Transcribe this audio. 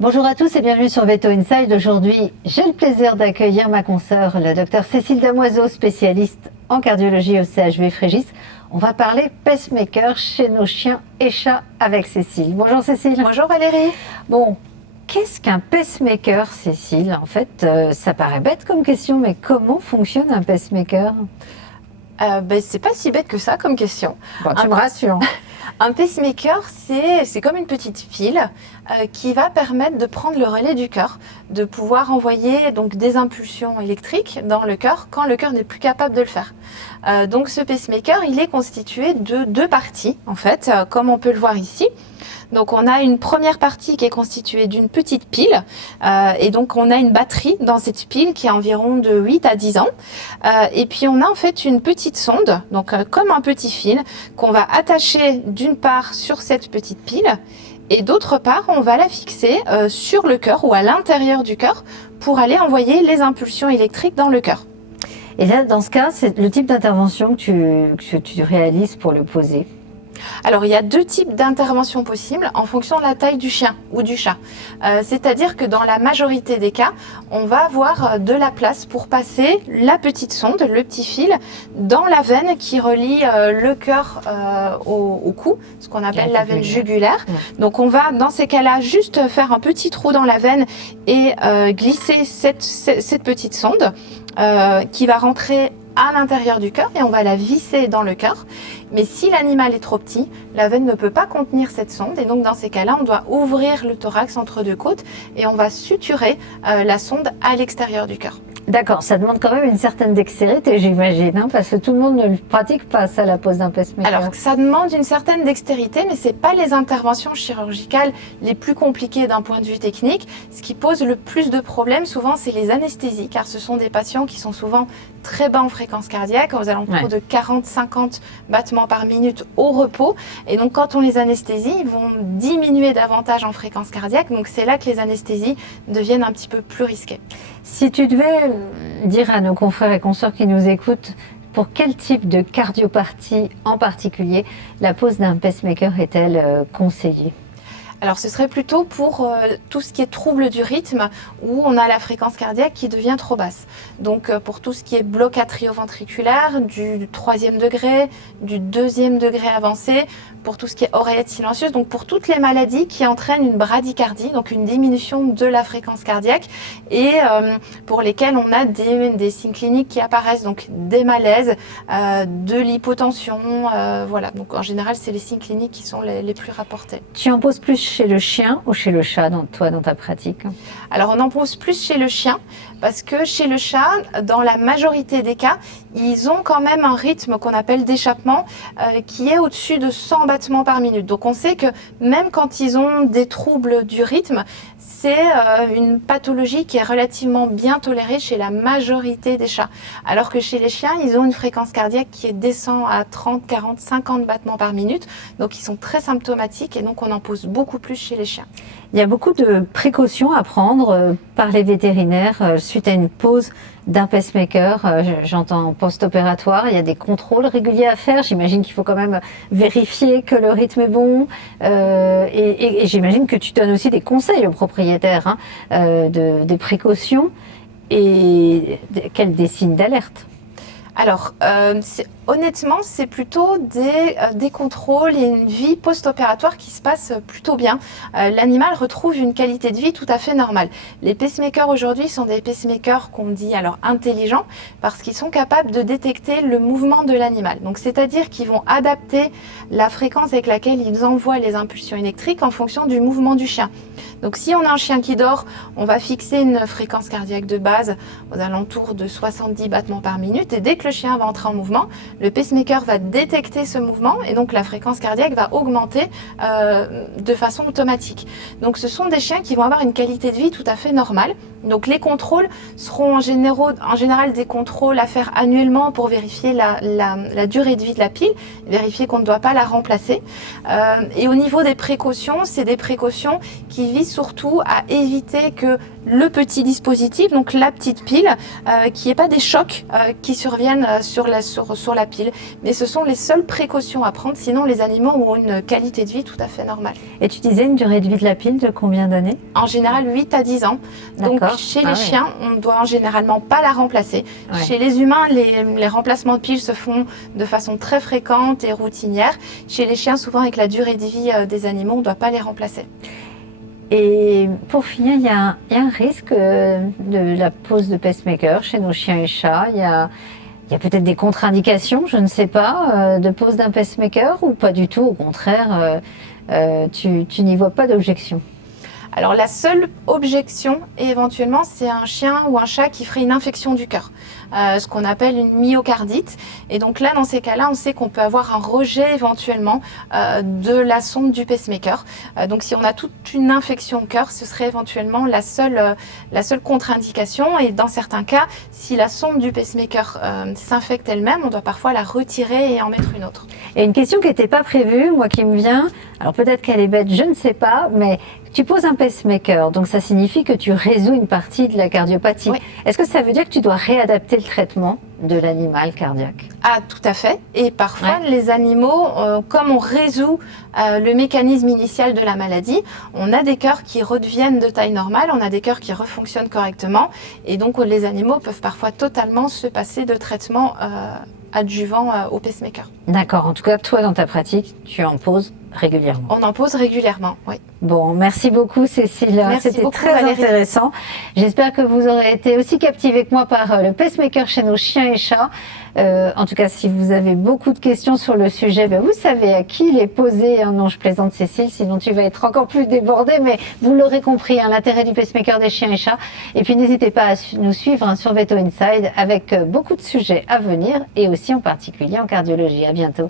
Bonjour à tous et bienvenue sur Veto Inside. Aujourd'hui, j'ai le plaisir d'accueillir ma consoeur, le docteur Cécile Damoiseau, spécialiste en cardiologie au CHV Frégis. On va parler pacemaker chez nos chiens et chats avec Cécile. Bonjour Cécile. Bonjour Valérie. Bon, qu'est-ce qu'un pacemaker, Cécile? En fait, ça paraît bête comme question, mais comment fonctionne un pacemaker? C'est pas si bête que ça comme question. Bon, tu me rassures. Un pacemaker, c'est comme une petite file qui va permettre de prendre le relais du cœur, de pouvoir envoyer donc des impulsions électriques dans le cœur quand le cœur n'est plus capable de le faire. Donc ce pacemaker, il est constitué de deux parties en fait, comme on peut le voir ici. Donc on a une première partie qui est constituée d'une petite pile et donc on a une batterie dans cette pile qui a environ de 8 à 10 ans et puis on a en fait une petite sonde, donc comme un petit fil qu'on va attacher d'une part sur cette petite pile et d'autre part on va la fixer sur le cœur ou à l'intérieur du cœur pour aller envoyer les impulsions électriques dans le cœur. Et là, dans ce cas, c'est le type d'intervention que tu réalises pour le poser. Alors, il y a deux types d'interventions possibles en fonction de la taille du chien ou du chat. C'est-à-dire que dans la majorité des cas, on va avoir de la place pour passer la petite sonde, le petit fil, dans la veine qui relie le cœur au cou, ce qu'on appelle la veine jugulaire. Donc, on va, dans ces cas-là, juste faire un petit trou dans la veine et glisser cette petite sonde qui va rentrer à l'intérieur du cœur et on va la visser dans le cœur. Mais si l'animal est trop petit, la veine ne peut pas contenir cette sonde et donc dans ces cas-là, on doit ouvrir le thorax entre deux côtes et on va suturer la sonde à l'extérieur du cœur. D'accord, ça demande quand même une certaine dextérité, j'imagine, hein, parce que tout le monde ne le pratique pas, ça, la pose d'un pacemaker. Alors, ça demande une certaine dextérité, mais c'est pas les interventions chirurgicales les plus compliquées d'un point de vue technique. Ce qui pose le plus de problèmes, souvent, c'est les anesthésies, car ce sont des patients qui sont souvent très bas en fréquence cardiaque, aux alentours de 40-50 battements par minute au repos. Et donc, quand on les anesthésie, ils vont diminuer davantage en fréquence cardiaque. Donc, c'est là que les anesthésies deviennent un petit peu plus risquées. Si tu devais dire à nos confrères et consoeurs qui nous écoutent, pour quel type de cardiopathie en particulier la pose d'un pacemaker est-elle conseillée? Alors ce serait plutôt pour tout ce qui est trouble du rythme où on a la fréquence cardiaque qui devient trop basse. Donc pour tout ce qui est bloc atrioventriculaire du 3e degré, du 2e degré avancé, pour tout ce qui est oreillette silencieuse, donc pour toutes les maladies qui entraînent une bradycardie, donc une diminution de la fréquence cardiaque et pour lesquelles on a des signes cliniques qui apparaissent, donc des malaises, de l'hypotension, voilà. Donc en général c'est les signes cliniques qui sont les plus rapportés. Tu en poses plus chez le chien ou chez le chat dans ta pratique? Alors on en pose plus chez le chien parce que chez le chat, dans la majorité des cas, ils ont quand même un rythme qu'on appelle d'échappement qui est au-dessus de 100 battements par minute. Donc on sait que même quand ils ont des troubles du rythme, c'est une pathologie qui est relativement bien tolérée chez la majorité des chats. Alors que chez les chiens, ils ont une fréquence cardiaque qui descend à 30, 40, 50 battements par minute. Donc ils sont très symptomatiques et donc on en pose beaucoup plus chez les chiens. Il y a beaucoup de précautions à prendre par les vétérinaires suite à une pose d'un pacemaker. J'entends post-opératoire, il y a des contrôles réguliers à faire. J'imagine qu'il faut quand même vérifier que le rythme est bon. Et j'imagine que tu donnes aussi des conseils aux propriétaires des précautions et des signes d'alerte. Alors, honnêtement, c'est plutôt des contrôles et une vie post-opératoire qui se passe plutôt bien. L'animal retrouve une qualité de vie tout à fait normale. Les pacemakers aujourd'hui sont des pacemakers qu'on dit alors intelligents parce qu'ils sont capables de détecter le mouvement de l'animal. Donc, c'est-à-dire qu'ils vont adapter la fréquence avec laquelle ils envoient les impulsions électriques en fonction du mouvement du chien. Donc, si on a un chien qui dort, on va fixer une fréquence cardiaque de base aux alentours de 70 battements par minute et dès que le chien va entrer en mouvement, le pacemaker va détecter ce mouvement et donc la fréquence cardiaque va augmenter de façon automatique. Donc ce sont des chiens qui vont avoir une qualité de vie tout à fait normale. Donc les contrôles seront en général des contrôles à faire annuellement pour vérifier la durée de vie de la pile, vérifier qu'on ne doit pas la remplacer. Et au niveau des précautions, c'est des précautions qui visent surtout à éviter que le petit dispositif, donc la petite pile, qu'il n'y ait pas des chocs qui surviennent sur la la pile. Mais ce sont les seules précautions à prendre, sinon les animaux ont une qualité de vie tout à fait normale. Et tu disais une durée de vie de la pile de combien d'années? En général, 8 à 10 ans. Donc chez les chiens, on ne doit généralement pas la remplacer. Chez les humains, les remplacements de piles se font de façon très fréquente et routinière. Chez les chiens, souvent avec la durée de vie des animaux, on ne doit pas les remplacer. Et pour finir, il y a un risque de la pose de pacemaker chez nos chiens et chats. Il y a peut-être des contre-indications, je ne sais pas, de pose d'un pacemaker ou pas du tout. Au contraire, tu n'y vois pas d'objection. Alors la seule objection, éventuellement, c'est un chien ou un chat qui ferait une infection du cœur, ce qu'on appelle une myocardite. Et donc là, dans ces cas-là, on sait qu'on peut avoir un rejet éventuellement de la sonde du pacemaker. Donc si on a toute une infection au cœur, ce serait éventuellement la seule contre-indication. Et dans certains cas, si la sonde du pacemaker s'infecte elle-même, on doit parfois la retirer et en mettre une autre. Et une question qui n'était pas prévue, moi qui me vient, alors peut-être qu'elle est bête, je ne sais pas, mais tu poses un pacemaker, donc ça signifie que tu résous une partie de la cardiopathie. Oui. Est-ce que ça veut dire que tu dois réadapter le traitement de l'animal cardiaque? Ah, tout à fait. Et parfois, les animaux, comme on résout le mécanisme initial de la maladie, on a des cœurs qui redeviennent de taille normale, on a des cœurs qui refonctionnent correctement. Et donc, les animaux peuvent parfois totalement se passer de traitement adjuvant au pacemaker. D'accord. En tout cas, toi, dans ta pratique, tu en poses régulièrement. On en pose régulièrement, oui. Bon, merci beaucoup Cécile, c'était très Valérie. intéressant. J'espère que vous aurez été aussi captivés que moi par le pacemaker chez nos chiens et chats. En tout cas, si vous avez beaucoup de questions sur le sujet, ben vous savez à qui les poser. Hein. Non, je plaisante Cécile, sinon tu vas être encore plus débordée, mais vous l'aurez compris, hein, l'intérêt du pacemaker des chiens et chats. Et puis n'hésitez pas à nous suivre hein, sur Veto Inside avec beaucoup de sujets à venir et aussi en particulier en cardiologie. À bientôt.